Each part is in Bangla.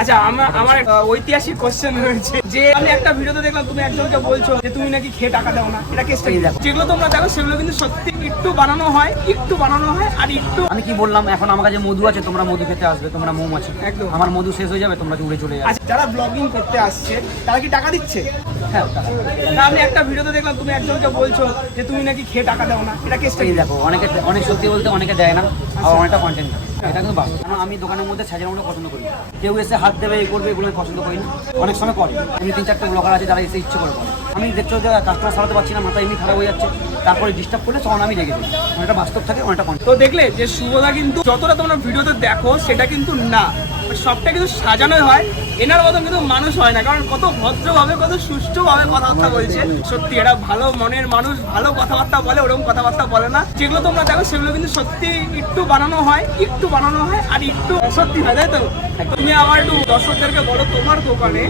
আচ্ছা আমার ঐতিহাসিক কোশ্চেন রয়েছে যে আমি একটা ভিডিওতে দেখলাম তুমি একজনকে বলছো যে তুমি নাকি খেয়ে টাকা দাও না, এটা কেসটা কি? যেগুলো তোমরা দেখো সেগুলো কিন্তু সত্যি একটু বানানো হয় আর একটু আমি কি বললাম, এখন আমার কাছে মধু আছে, তোমরা মধু খেতে আসবে, তোমরা মৌমাছি। একদম। আমার মধু শেষ হয়ে যাবে, তোমরা উড়ে চলে যাবে। আচ্ছা, যারা ব্লগিং করতে আসছে তারা কি টাকা দিচ্ছে? হ্যাঁ, না, আমি একটা ভিডিওতে দেখলাম তুমি একজনকে বলছো যে তুমি নাকি খেয়ে টাকা দাও না, এটা কেসটা কি? এই দেখো, অনেক সত্যি বলতে অনেকে দেয় না, আর অনেকটা কন্টেন্ট এটা কিন্তু বাস্তব। কারণ আমি দোকানের মধ্যে সাজানো মধ্যে পছন্দ করি, কেউ এসে হাত দেবে এই করবে এগুলো আমি পছন্দ করি না। অনেক সময় করে এমনি 3-4টা ব্লগার আছে যারা এসে ইচ্ছে করে করে। আমি দেখছো যে কাস্টমার সারাতে পারছি না, মাথা এমনি খারাপ হয়ে যাচ্ছে, তারপরে ডিস্টার্ব করলে তখন আমি রেগে দিই। অনেকটা বাস্তব থাকে, অনেকটা কন্টেন্ট। তো দেখলে যে শুভদা কিন্তু যতটা তোমরা ভিডিওতে দেখো সেটা কিন্তু না, সবটা কিন্তু সাজানোই হয়। এনার মতন কিন্তু মানুষ হয় না, কারণ কত ভদ্রভাবে কত সুষ্ঠুভাবে কথাবার্তা বলছে। সত্যি এরা ভালো মনের মানুষ, ভালো কথাবার্তা বলে, ওরকম কথাবার্তা বলে না। যেগুলো তোমরা দেখো সেগুলো কিন্তু সত্যি একটু বানানো হয় আর একটু সত্যি হয়, তাই তো? তুমি আমার একটু দর্শকদেরকে বলো তোমার দোকানে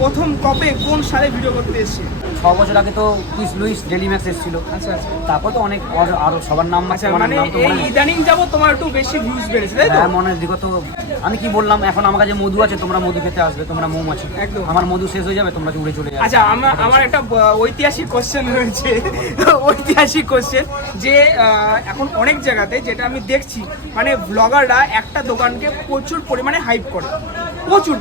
প্রথম কবে কোন সালে ভিডিও করতে এসেছি? 6 বছর আগে তো ক্রিস লুইস ডেলি ম্যাক্স এসেছিল। আচ্ছা, তারপর তো অনেক আরো সবার নাম আছে। মানে এই ইদানিং যাবো তোমার একটু বেশি ভিউজ বেড়েছে, তাই তো? হ্যাঁ, মনে বিগত আমি কি বললাম, এখন আমার কাছে মধু আছে, তোমরা মধু খেতে আসবে, তোমরা মৌমাছি। একদম। আমার মধু শেষ হয়ে যাবে, তোমরা উড়ে চলে যাবে। আচ্ছা, আমার একটা ঐতিহাসিক কোশ্চেন রয়েছে ঐতিহাসিক কোশ্চেন যে এখন অনেক জায়গাতে যেটা আমি দেখছি, মানে ব্লগাররা একটা দোকানকে প্রচুর পরিমাণে হাইপ করে, প্রচুর।